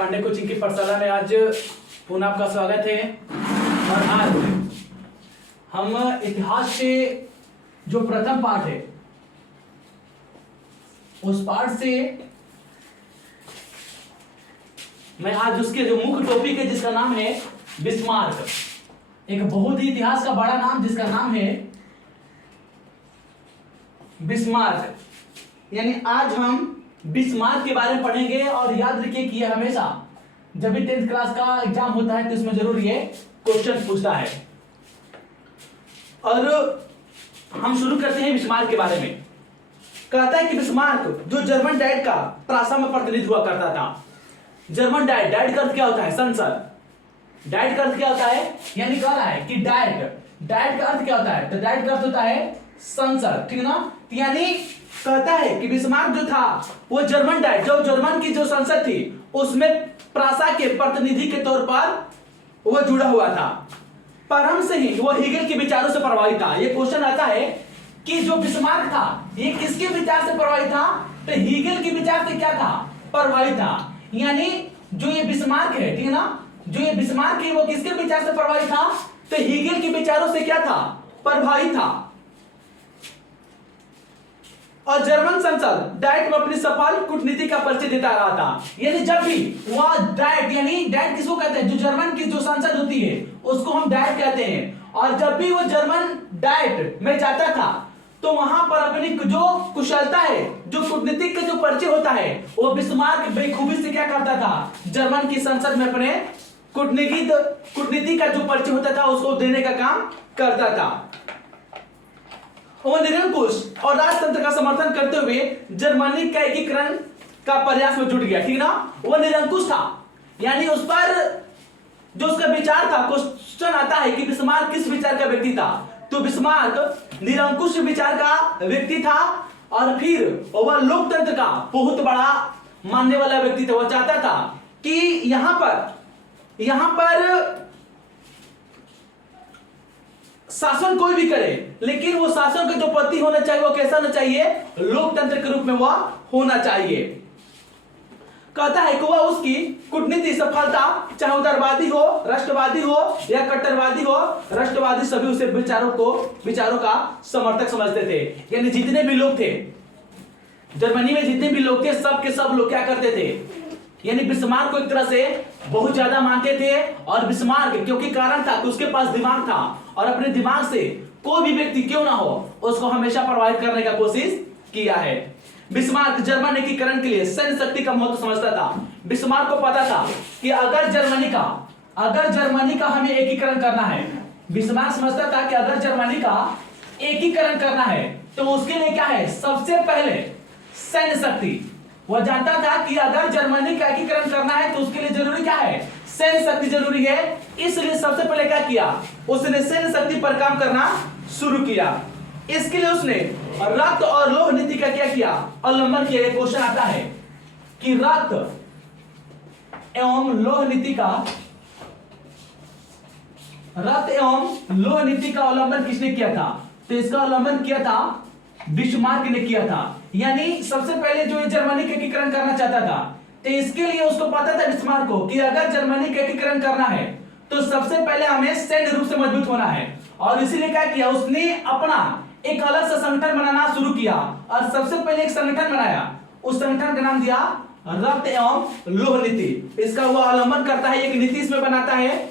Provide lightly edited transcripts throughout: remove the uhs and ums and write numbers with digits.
Pandey coaching की पाठशाला में आज पुनः आपका स्वागत है। और आज हम इतिहास के जो प्रथम पाठ है उस पाठ से मैं आज उसके जो मुख्य टॉपिक है जिसका नाम है बिस्मार्क, एक बहुत ही इतिहास का बड़ा नाम जिसका नाम है बिस्मार्क। यानी आज हम बिस्मार्क के बारे में पढ़ेंगे। और याद रखिए कि यह हमेशा जब भी 10th क्लास का एग्जाम होता है तो इसमें जरूर ये क्वेश्चन पूछता है। और हम शुरू करते हैं बिस्मार्क के बारे में। कहता है कि बिस्मार्क जो जर्मन डाइट का त्रासा में प्रतिनिधित्व हुआ करता था। जर्मन डाइट, डाइट का अर्थ क्या होता है? संसद। डाइट का अर्थ क्या होता है? यानी कह रहा है कि डाइट का अर्थ क्या होता है? तो डाइट का अर्थ होता है संसद, ठीक है ना। यानी कहता है कि बिस्मार्क जो था वो जर्मन डाइट, जो जर्मन की जो संसद थी उसमें प्रासा के प्रतिनिधि के तौर पर वो जुड़ा हुआ था। प्रारंभ से ही वो हीगल के विचारों से प्रभावित था। ये क्वेश्चन आता है कि जो बिस्मार्क था ये किसके विचार से प्रभावित था? तो हीगल के विचार से क्या था? प्रभावित था। यानी जो ये बिस्मार्क है, ठीक है ना, जो ये बिस्मार्क है वो किसके विचार से प्रभावित था? तो हीगल के विचारों से क्या था? प्रभावित था। और जर्मन संसद डाइट में अपनी सफल कूटनीति का परिचय देता रहा था। यानी जब भी वह डाइट, यानी डाइट किसको कहते हैं? जो जर्मन की जो संसद होती है उसको हम डाइट कहते हैं। और जब भी वो जर्मन डाइट में जाता था तो वहां पर अपनी जो कुशलता है, जो कूटनीतिक का जो परिचय होता है, वो बिस्मार्क बेखूबी से क्या करता था? जर्मन की संसद में अपने कूटनीति का जो परिचय होता था उसको देने का काम करता था। वो निरंकुश और राजतंत्र का समर्थन करते हुए जर्मनी का एकीकरण का प्रयास में जुट गया, ठीक ना। वो निरंकुश था, यानी उस पर जो उसका विचार था, क्वेश्चन आता है कि बिस्मार्क किस विचार का व्यक्ति था? तो बिस्मार्क निरंकुश विचार का व्यक्ति था। और फिर वह लोकतंत्र का बहुत बड़ा मानने वाला व्यक्ति था। वह चाहता था कि यहां पर शासन कोई भी करे, लेकिन वो शासन का जो पद्धति होना चाहिए वो कैसा होना चाहिए? लोकतंत्र के रूप में वह होना चाहिए। कहता है कि वह उसकी कूटनीति सफलता, चाहे उदारवादी हो, राष्ट्रवादी हो या कट्टरवादी हो, राष्ट्रवादी सभी उसे विचारों का समर्थक समझते थे। यानी जितने भी लोग थे जर्मनी में, जितने भी लोग थे, सब के सब लोग क्या करते थे? यानी बिस्मार्क को एक तरह से बहुत ज्यादा मानते थे। और बिस्मार्क क्योंकि कारण था कि उसके पास दिमाग था और अपने दिमाग से कोई भी व्यक्ति क्यों ना हो उसको हमेशा प्रभावित करने का कोशिश किया है। बिस्मार्क जर्मन एकीकरण के लिए सैन्य शक्ति का महत्व समझता था। बिस्मार्क को पता था कि अगर जर्मनी का हमें एकीकरण करना है, बिस्मार्क समझता था कि अगर जर्मनी का एकीकरण करना है तो उसके लिए क्या है? सबसे पहले सैन्य शक्ति। वह जानता था कि अगर जर्मनी का एकीकरण करना है तो उसके लिए जरूरी क्या है? सैन्य शक्ति जरूरी है। इसलिए सबसे पहले क्या किया? उसने सैन्य शक्ति पर काम करना शुरू किया। इसके लिए उसने रक्त और लोह नीति का क्या किया? अवलंबन किया। एक क्वेश्चन आता है कि रक्त एवं लोह नीति का अवलंबन किसने किया था? तो इसका अवलंबन किया था बिस्मार्क ने किया था। यानी सबसे पहले जो जर्मनी का एकीकरण करना चाहता था तो इसके लिए उसको पता था बिस्मार्क को कि अगर जर्मनी का एकीकरण करना है तो सबसे पहले हमें सैन्य रूप से मजबूत होना है। और इसीलिए क्या किया? उसने अपना एक अलग सा संगठन बनाना शुरू किया। और सबसे पहले एक संगठन बनाया, उस संगठन का नाम दिया रक्त एवं लोह नीति। इसका वो अवलंबन करता है, एक नीति इसमें बनाता है।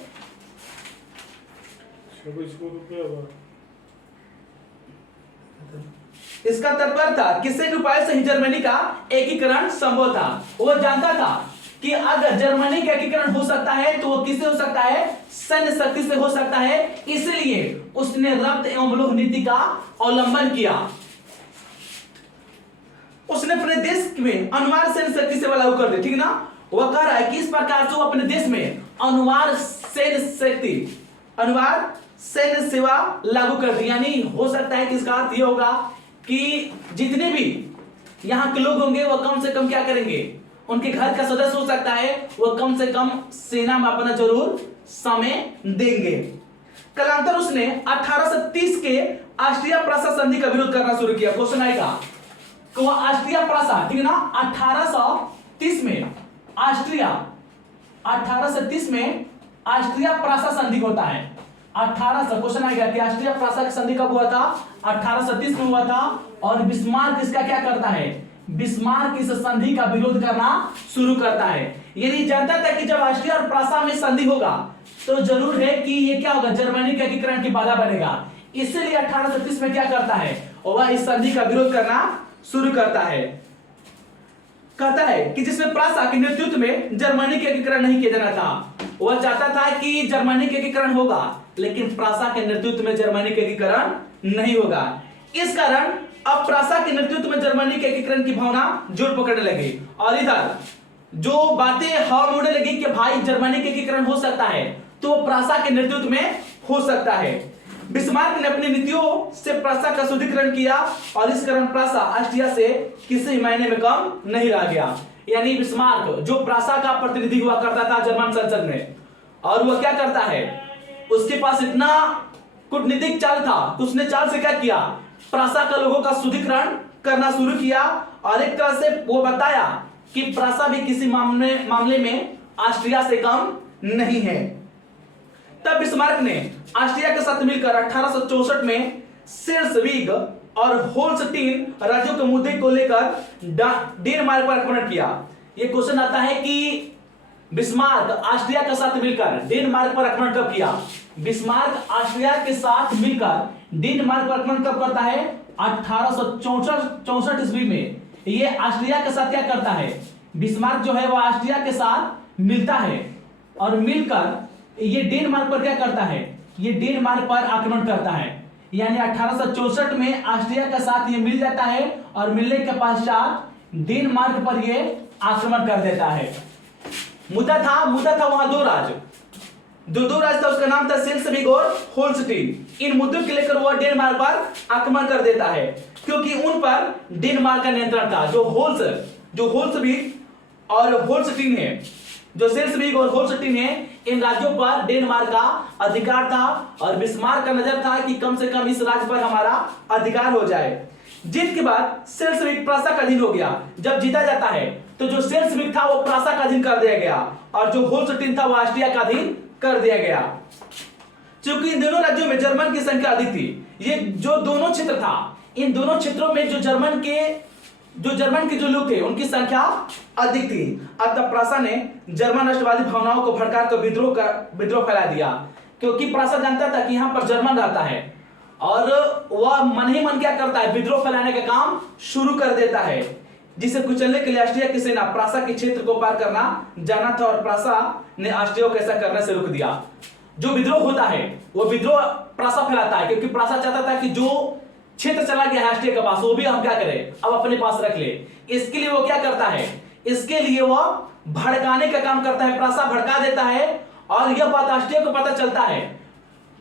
इसका तात्पर्य था कि सैन्य उपाय से ही जर्मनी का एकीकरण संभव था। वो जानता था कि अगर जर्मनी का एकीकरण हो सकता है तो वो किससे हो सकता है? सैन्य शक्ति से हो सकता है। इसलिए उसने रक्त एवं लोह नीति का अवलंबन किया। उसने अपने देश में अनिवार्य सैन्य शक्ति सेवा लागू कर दी, ठीक ना। वह कह रहा है कि इस प्रकार से वो अपने देश में अनिवार्य सैन्य सेवा लागू कर दी। यानी हो सकता है कि इसका अर्थ यह होगा कि जितने भी यहाँ के लोग होंगे वो कम से कम क्या करेंगे? उनके घर का सदस्य हो सकता है, वो कम से कम सेना में अपना जरूर समय देंगे। कालांतर उसने 1830 के ऑस्ट्रिया प्रासा संधि का विरोध करना शुरू किया। क्वेश्चन आएगा कि वह ऑस्ट्रिया प्रासा, ठीक है ना, 1830 में ऑस्ट्रिया 1830 में ऑस्ट्रिया प्रासा संधि होता है। 1800 क्वेश्चन आएगा कि ऑस्ट्रिया प्रासा की संधि कब हुआ था? 1830 में हुआ था। और बिस्मार्क इसका क्या करता है? बिस्मार्क इस संधि का विरोध करना शुरू करता है। यदि जानता था कि जब ऑस्ट्रिया और प्रासा में संधि होगा तो जरूर है कि ये क्या होगा, जर्मनी के एकीकरण की बाधा बनेगा। इसलिए 1830 में क्या करता है, वह इस संधि का विरोध करना शुरू करता है। कहता है कि जिसमें प्रासा के नेतृत्व में जर्मनी के एकीकरण नहीं किया जाना था। वह चाहता था कि जर्मनी के एकीकरण होगा, लेकिन प्रासा के नेतृत्व में जर्मनी के एकीकरण नहीं होगा। इस कारण अब प्रासा के नेतृत्व में जर्मनी के एकीकरण की भावना जोर पकड़ने लगी। और इधर जो बातें हवा में उड़ने लगी कि भाई जर्मनी के एकीकरण हो सकता है, तो प्रासा के नेतृत्व में हो सकता है। बिस्मार्क ने अपनी नीतियों से प्रासा का शुद्धिकरण किया और इस कारण प्रासा ऑस्ट्रिया से किसी महीने में कम नहीं रह गया। यानी बिस्मार्क जो प्रासा का प्रतिनिधि हुआ करता था जर्मन संसद में, और वह क्या करता है, उसके पास इतना कूटनीतिक चाल था, उसने चाल से क्या किया, प्रासा का लोगों का शुद्धिकरण करना शुरू किया और एक तरह से वो बताया कि प्रासा भी किसी मामले में ऑस्ट्रिया से कम नहीं है। तब बिस्मार्क ने ऑस्ट्रिया के साथ मिलकर 1864 में सेल्सविग और होल्स्टीन राज्यों के मुद्दे को लेकर डेनमार्क पर आक्रमण किया। यह क्वेश्चन आता है कि बिस्मार्क ऑस्ट्रिया के साथ मिलकर डेनमार्क पर आक्रमण कब किया? बिस्मार्क ऑस्ट्रिया के साथ मिलकर डेनमार्क पर आक्रमण कब करता है? 1864 ईस्वी में। ये ऑस्ट्रिया के साथ क्या करता है? बिस्मार्क जो है वह ऑस्ट्रिया के साथ मिलता है और मिलकर ये डेनमार्क पर क्या करता है? ये डेनमार्क पर आक्रमण करता है। यानी 1864 में ऑस्ट्रिया के साथ ये मिल जाता है और मिलने के पश्चात डेनमार्क पर ये आक्रमण कर देता है। मुद्दा था वहां दो राज्य था, उसका नाम था सेल्सविग और होल्स्टीन। इन मुद्दों के लेकर वह डेनमार्क पर आक्रमण कर देता है, क्योंकि उन पर डेनमार्क का नियंत्रण था। जो होल्स्विग और होल्स्टीन है, जो सेल्सविग और होल्स्टीन है, इन राज्यों पर डेनमार्क का अधिकार था और बिस्मार्क का नजर था कि कम से कम इस राज्य पर हमारा अधिकार हो जाए। जीत के बाद सेल्सविग प्रासा का अधीन हो गया। जब जीता जाता है तो जो सेल्सविग था वो प्रासा का अधीन कर दिया गया और जो होल्स्टीन था वो ऑस्ट्रिया का अधीन कर दिया गया। क्योंकि इन दोनों राज्यों में जर्मन की संख्या अधिक थी, ये जो दोनों क्षेत्र था, इन दोनों क्षेत्रों में जो जर्मन के जो लोग थे उनकी संख्या अधिक थी। अतः प्रासा ने जर्मन राष्ट्रवादी भावनाओं को भड़काकर विद्रोह फैला दिया, क्योंकि प्रासा जानता था कि यहाँ पर जर्मन रहता है और वह मन ही मन क्या करता है, विद्रोह फैलाने का काम शुरू कर देता है, जिसे कुचलने के लिए ऑस्ट्रिया की सेना प्रासा के क्षेत्र को पार करना जाना था और प्रासा ने ऑस्ट्रिया को ऐसा करने से रोक दिया। जो विद्रोह होता है वो विद्रोह प्रासा फैलाता है, क्योंकि प्रासा चाहता था कि जो क्षेत्र चला गया है ऑस्ट्रिया के पास वो भी हम क्या करें, अब अपने पास रख ले। इसके लिए वो क्या करता है, इसके लिए वो भड़काने का काम करता है, प्रासा भड़का देता है और यह बात ऑस्ट्रिया को पता चलता है।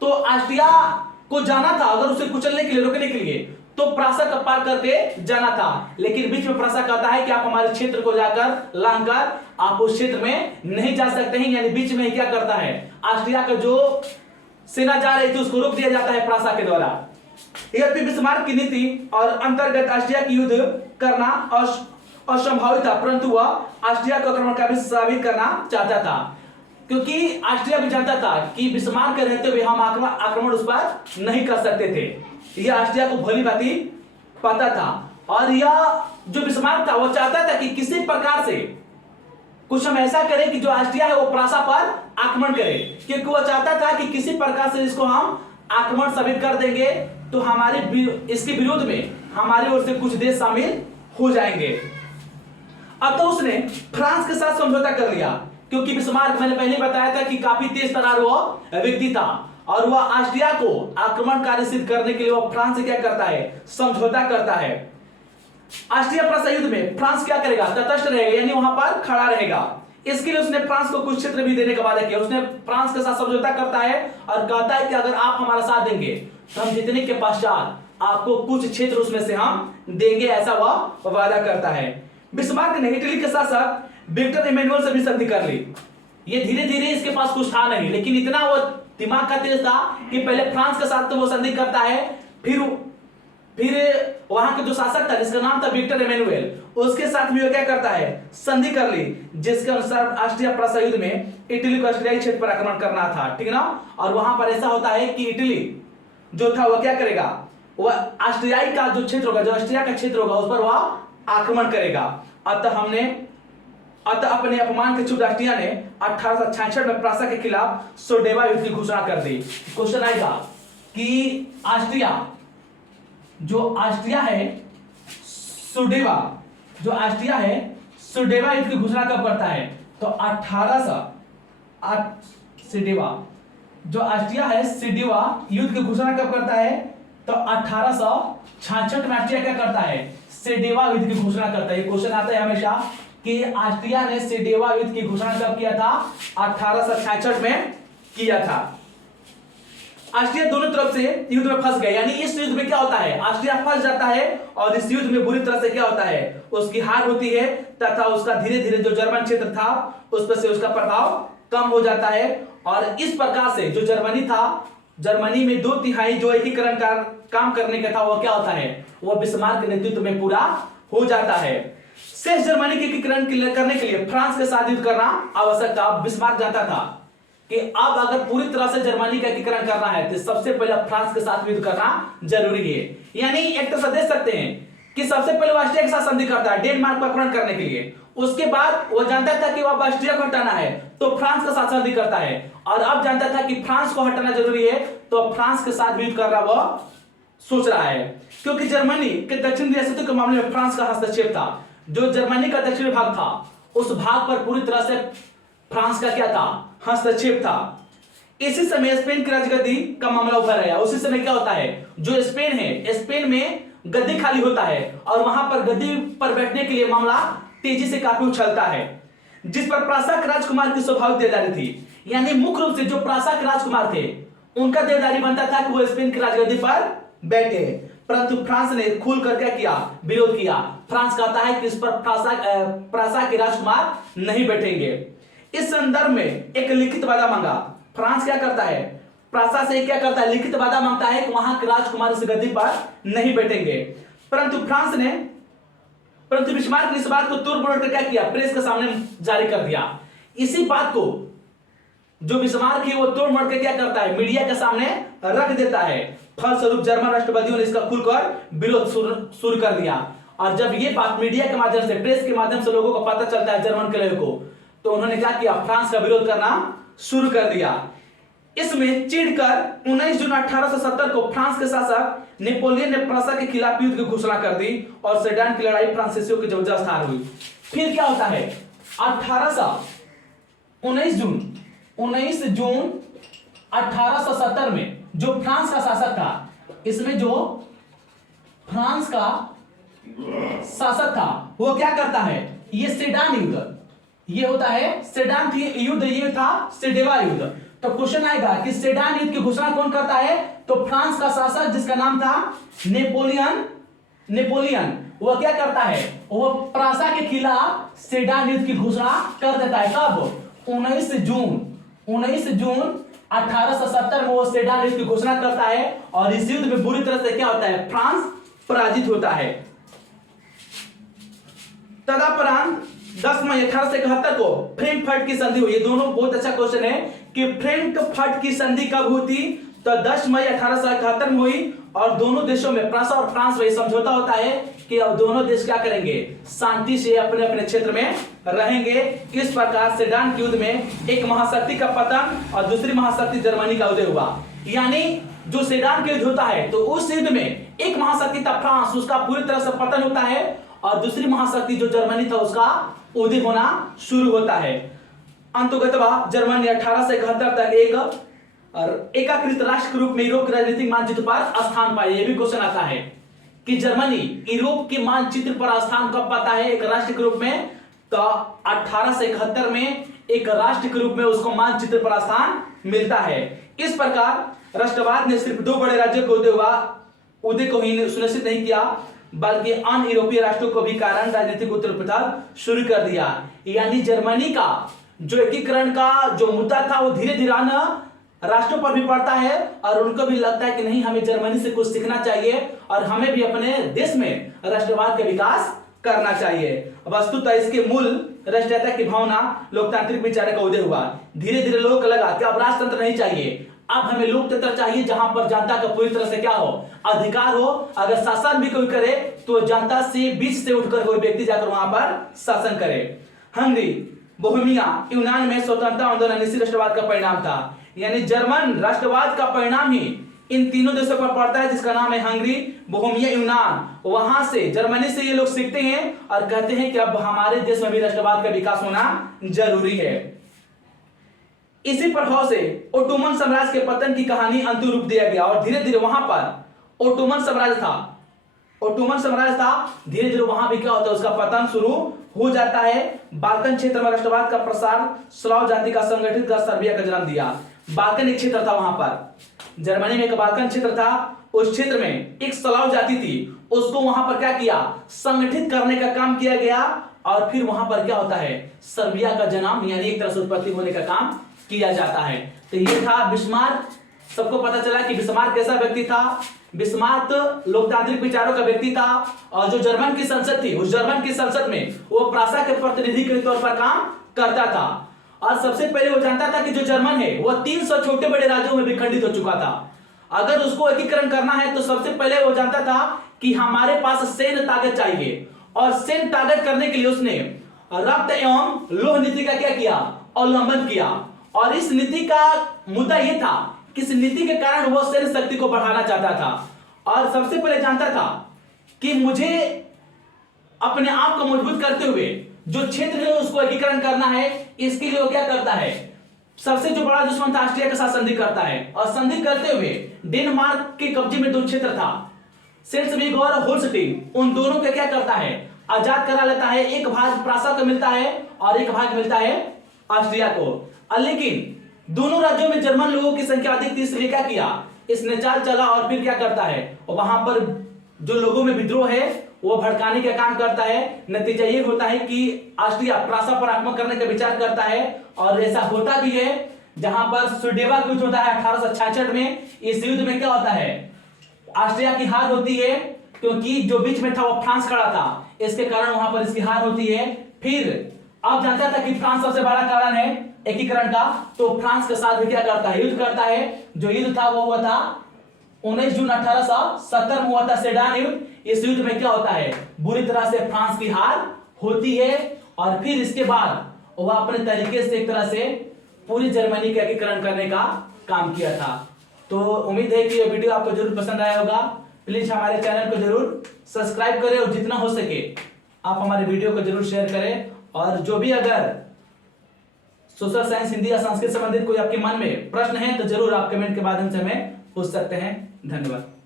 तो ऑस्ट्रिया को जाना था, अगर उसे कुचलने के लिए, रोकने के लिए, तो प्रासा का पार करके जाना था, लेकिन बीच में प्रासा कहता है कि आप हमारे क्षेत्र को जाकर लांघकर आप उस क्षेत्र में नहीं जा सकते हैं। यानी बीच में क्या करता है, ऑस्ट्रिया का जो सेना जा रही थी उसको रोक दिया जाता है प्रासा के द्वारा। यह बिस्मार्क की नीति और अंतर्गत ऑस्ट्रिया की युद्ध करना असंभावित था, परंतु वह ऑस्ट्रिया को आक्रमणकारी साबित करना चाहता था, क्योंकि ऑस्ट्रिया भी जानता था कि बिस्मार्क के रहते हुए हम आक्रमण उस पर नहीं कर सकते थे। यह ऑस्ट्रिया को भली भांति पता था और यह जो बिस्मार्क था वह चाहता था कि किसी प्रकार से कुछ हम ऐसा करें कि जो ऑस्ट्रिया है वो प्रासा पर आक्रमण करे, क्योंकि वह चाहता था कि किसी प्रकार से इसको हम आक्रमण साबित कर देंगे तो हमारे इसके विरोध में हमारी ओर से कुछ देश शामिल हो जाएंगे। अब तो उसने फ्रांस के साथ समझौता कर लिया, क्योंकि बिस्मार्क मैंने पहले बताया था कि काफी तेज तर्रार वो व्यक्ति था और वह ऑस्ट्रिया को आक्रमणकारी सिद्ध करने के लिए वह फ्रांस से क्या करता है, समझौता करता है। ऑस्ट्रिया प्रासा युद्ध में फ्रांस क्या करेगा, तटस्थ रहेगा, यानी वहां पर खड़ा रहेगा। इसके लिए उसने फ्रांस को कुछ क्षेत्र भी देने का वादा किया। उसने फ्रांस के साथ समझौता करता है और कहता है कि अगर आप हमारा साथ देंगे तो हम जीतने के पश्चात आपको कुछ क्षेत्र उसमें से हम देंगे, ऐसा वह वादा करता है। बिस्मार्क ने इटली के साथ साथ विक्टर इमैनुअल से भी संधि कर ली। ये धीरे धीरे इसके पास कुछ था नहीं, लेकिन इतना वो दिमाग का तेज था कि पहले फ्रांस के साथ तो वो संधि करता है, फिर वहां के जो शासक था जिसका नाम था विक्टर एमेनुएल, उसके साथ भी वो क्या करता है, संधि कर ली, जिसके अनुसार ऑस्ट्रिया प्रसा युद्ध में इटली को ऑस्ट्रियाई क्षेत्र पर आक्रमण करना था, ठीक ना। और वहां पर ऐसा होता है कि इटली जो था वह क्या करेगा, वह ऑस्ट्रियाई का जो क्षेत्र होगा, जो ऑस्ट्रिया का क्षेत्र होगा उस पर वह आक्रमण करेगा। अतः अपने अपमान के चुप ऑस्ट्रिया ने 1866 में प्रासा के खिलाफ सोडेवा युद्ध की घोषणा कर दी। क्वेश्चन आएगा कि ऑस्ट्रिया है सुडेवा, जो ऑस्ट्रिया है सुडेवा युद्ध की घोषणा कब करता है, तो 1800 सिडेवा, जो ऑस्ट्रिया है सिडेवा युद्ध की घोषणा कब करता है, तो 1866 में ऑस्ट्रिया क्या करता है, सिडेवा युद्ध की घोषणा करता है। क्वेश्चन आता है हमेशा कि ऑस्ट्रिया ने सिडेवा युद्ध की घोषणा कब किया था, 1866 में किया था। ऑस्ट्रिया दोनों तरफ से युद्ध में फंस गए, यानी इस युद्ध में क्या होता है, ऑस्ट्रिया फंस जाता है और इस युद्ध में बुरी तरह से क्या होता है, उसकी हार होती है तथा उसका धीरे धीरे जो जर्मन क्षेत्र था उस पर से उसका प्रभाव कम हो जाता है। और इस प्रकार से जो जर्मनी था, जर्मनी में 2/3 जो एकीकरण का काम करने का था वो क्या होता है, वो बिस्मार्क के नेतृत्व में पूरा हो जाता है। शेष जर्मनी के एकीकरण करने के लिए फ्रांस के साथ युद्ध करना आवश्यक था। बिस्मार्क जानता था कि अब अगर पूरी तरह से जर्मनी का एकीकरण करना है तो सबसे पहले फ्रांस के साथ युद्ध करना जरूरी है। यानी एक तरह से देख सकते हैं कि सबसे पहले वो ऑस्ट्रिया के साथ संधि करता है डेनमार्क को आक्रमण करने के लिए, उसके बाद वो जानता था कि वह ऑस्ट्रिया को हटाना है तो फ्रांस के साथ संधि करता है, और अब जानता था कि फ्रांस को हटाना जरूरी है तो फ्रांस के साथ युद्ध कर रहा वह सोच रहा है। क्योंकि जर्मनी के दक्षिण रियासतों के मामले में फ्रांस का हस्तक्षेप था, जो जर्मनी का दक्षिणी भाग था उस भाग पर पूरी तरह से फ्रांस का क्या था, हस्तक्षेप था। इसी समय स्पेन की राजगद्दी का मामला उभर आया। उसी समय क्या होता है, जो स्पेन है, स्पेन में गद्दी खाली होता है और वहां पर गद्दी पर बैठने के लिए मामला तेजी से काफी उछलता है, जिस पर प्रासा के राजकुमार की स्वाभाविक देदारी थी। यानी मुख्य रूप से जो प्रासा के राजकुमार थे उनका देदारी बनता था कि वो स्पेन की राजगद्दी पर बैठे, परंतु फ्रांस ने खुल कर क्या किया, विरोध किया। फ्रांस कहता है कि इस पर प्रासा के राजकुमार नहीं बैठेंगे। इस संदर्भ में एक लिखित वादा मांगा। फ्रांस क्या करता है, प्रासा से क्या करता है, लिखित वादा मांगता है कि वहां के राजकुमार इस गद्दी पर नहीं बैठेंगे। परंतु बिस्मार्क ने इस बात को तोड़-मोड़ कर क्या किया, प्रेस के सामने जारी कर दिया। इसी बात को जो बिस्मार्क है वो तोड़-मोड़ कर क्या करता है, मीडिया के सामने रख देता है। फलस्वरूप जर्मन राष्ट्रवादियों ने इसका खुलकर विरोध शुरू कर दिया। और जब ये बात मीडिया के माध्यम से, प्रेस के माध्यम से लोगों को पता चलता है जर्मन के लोगों को, तो उन्होंने क्या किया, फ्रांस का विरोध करना शुरू कर दिया। इसमें चिढ़कर 19 जून 1870 को फ्रांस के शासक नेपोलियन ने प्रासा के खिलाफ युद्ध की घोषणा कर दी और सेडान की लड़ाई फ्रांसीसियों की जबरदस्त हार हुई। फिर क्या होता है, 19 जून 1870 में जो फ्रांस का शासक था, इसमें जो फ्रांस का शासक था वो क्या करता है, ये सेडान युद्ध, ये होता है सेडान युद्ध, ये था सिडेवा युद्ध। तो क्वेश्चन आएगा कि सेडान युद्ध की घोषणा कौन करता है, तो फ्रांस का शासक जिसका नाम था नेपोलियन, वो क्या करता है, वो प्रासा के खिलाफ सेडान युद्ध की घोषणा कर देता है। कब, 19 जून 1870 में वो सेडान युद्ध की घोषणा करता है और इस युद्ध में बुरी तरह से क्या होता है, फ्रांस पराजित होता है। तदुपरांत 10 मई 1871 को फ्रैंकफर्ट की संधि हुई। ये दोनों बहुत अच्छा क्वेश्चन है कि फ्रैंकफर्ट की संधि कब हुई थी, तो 10 मई 1871 में हुई और दोनों देशों में प्रासा और फ्रांस में समझौता होता है कि अब दोनों देश क्या करेंगे, शांति से अपने अपने क्षेत्र में रहेंगे। इस प्रकार सेडान के युद्ध में एक महाशक्ति का पतन और दूसरी महाशक्ति जर्मनी का उदय हुआ। यानी जो सेडान के युद्ध होता है तो उस युद्ध में एक महाशक्ति था फ्रांस, उसका पूरी तरह से पतन होता है और दूसरी महाशक्ति जो जर्मनी था उसका उदय होना शुरू होता है। अंततः जर्मनी 1871 तक एक एकीकृत राष्ट्र के रूप में यूरोप के राजनीतिक मानचित्र पर स्थान पाया। यह भी क्वेश्चन आता है कि जर्मनी यूरोप के मानचित्र पर स्थान कब पाता है एक राष्ट्र के रूप में, तो 1871 में एक राष्ट्र के रूप में उसको मानचित्र पर स्थान मिलता है। इस प्रकार राष्ट्रवाद ने सिर्फ 2 बड़े राज्यों को उदय को ही सुनिश्चित नहीं किया बल्कि अन्य यूरोपीय राष्ट्रों को भी कारण राजनीतिक उथल पुथल शुरू कर दिया। यानी जर्मनी का जो एकीकरण का जो मुद्दा था वो धीरे धीरे राष्ट्रों पर भी पड़ता है और उनको भी लगता है कि नहीं, हमें जर्मनी से कुछ सीखना चाहिए और हमें भी अपने देश में राष्ट्रवाद का विकास करना चाहिए। वस्तुतः इसके मूल राष्ट्रीयता की भावना, लोकतांत्रिक विचार का उदय हुआ। धीरे धीरे लोगों को लगा कि अब राजतंत्र नहीं चाहिए, अब हमें लोकतंत्र चाहिए जहां पर जनता का पूरी तरह से क्या हो, अधिकार हो। अगर शासन भी कोई करे तो जनता से बीच से उठकर कोई व्यक्ति जाकर वहां पर शासन करे। हंगरी, बोहेमिया, यूनान में स्वतंत्रता आंदोलन इसी राष्ट्रवाद का परिणाम था। यानी जर्मन राष्ट्रवाद का परिणाम ही इन तीनों देशों पर पड़ता है, जिसका नाम है हंगरी, बोहेमिया, यूनान। वहां से, जर्मनी से ये लोग सीखते हैं और कहते हैं कि अब हमारे देश में भी राष्ट्रवाद का विकास होना जरूरी है। इसी प्रभाव से ओटोमन साम्राज्य के पतन की कहानी अंतिम रूप दिया गया और धीरे धीरे वहां पर ओटोमन साम्राज्य था, धीरे धीरे वहां भी क्या होता है, उसका पतन शुरू हो जाता है। बाल्कन क्षेत्र में राष्ट्रवाद का प्रसार स्लाव जाति का संगठित कर सर्बिया का जन्म दिया। बाल्कन एक क्षेत्र था, वहां पर जर्मनी में एक बाल्कन क्षेत्र था, उस क्षेत्र में एक स्लाव जाति थी, उसको वहां पर क्या किया, संगठित करने का काम किया गया और फिर वहां पर क्या होता है, सर्बिया का जन्म यानी एक तरह से उत्पत्ति होने का काम किया जाता है। तो ये था बिस्मार्क। सबको पता चला कि बिस्मार्क कैसा व्यक्ति था। बिस्मार्क लोकतांत्रिक विचारों का व्यक्ति था और जो जर्मन की संसद थी, उस जर्मन की संसद में वो प्रासा के प्रतिनिधि के तौर पर काम करता था। और सबसे पहले वो जानता था कि जो जर्मन है वो 300 छोटे बड़े राज्यों में विखंडित हो चुका था। अगर उसको एकीकरण करना है तो सबसे पहले वो जानता था कि हमारे पास सैन्य ताकत चाहिए और सैन्य ताकत करने के लिए उसने रक्त एवं लोह नीति का क्या किया, अवलंबन किया। और इस नीति का मुद्दा यह था कि इस नीति के कारण वो सैन्य शक्ति को बढ़ाना चाहता था और सबसे पहले जानता था कि मुझे अपने आप को मजबूत करते हुए जो क्षेत्र है उसको एकीकरण करना है। इसके लिए वो क्या करता है, सबसे जो बड़ा दुश्मन था ऑस्ट्रिया के साथ संधि करता है और संधि करते हुए डेनमार्क के कब्जे में दो क्षेत्र था, सेल्सविग और होल्स्टीन, उन दोनों को क्या करता है, आजाद करा लेता है। एक भाग प्रासा को मिलता है और एक भाग मिलता है ऑस्ट्रिया को। लेकिन दोनों राज्यों में जर्मन लोगों की संख्या अधिक थी, इसलिए क्या किया, इसने चाल चला और फिर क्या करता है, और वहां पर जो लोगों में विद्रोह है वो भड़काने का काम करता है। नतीजा ये होता है कि ऑस्ट्रिया प्रासा पर आक्रमण करने का विचार करता है और ऐसा होता भी है। जहां पर सुडेवा युद्ध होता है 1866 में, इस युद्ध में क्या होता है, ऑस्ट्रिया की हार होती है क्योंकि जो बीच में था वो फ्रांस खड़ा था, इसके कारण वहां पर इसकी हार होती है। फिर अब जानता था कि फ्रांस सबसे बड़ा कारण है एकीकरण का, तो फ्रांस के साथ भी क्या करता है, युद्ध करता है। जो युद्ध था वो हुआ था 19 जून 1870 में हुआ था सेडान युद्ध। इस युद्ध में क्या होता है, बुरी तरह से फ्रांस की हार होती है और फिर इसके बाद वह अपने तरीके से एक तरह से पूरी जर्मनी का एकीकरण करने का काम किया था। तो उम्मीद है कि यह वीडियो आपको जरूर पसंद आया होगा। प्लीज हमारे चैनल को जरूर सब्सक्राइब करें और जितना हो सके आप हमारे वीडियो को जरूर शेयर करें। और जो भी अगर सोशल साइंस, हिंदी या संस्कृत संबंधित कोई आपके मन में प्रश्न है तो जरूर आप कमेंट के माध्यम से हमें पूछ सकते हैं। धन्यवाद।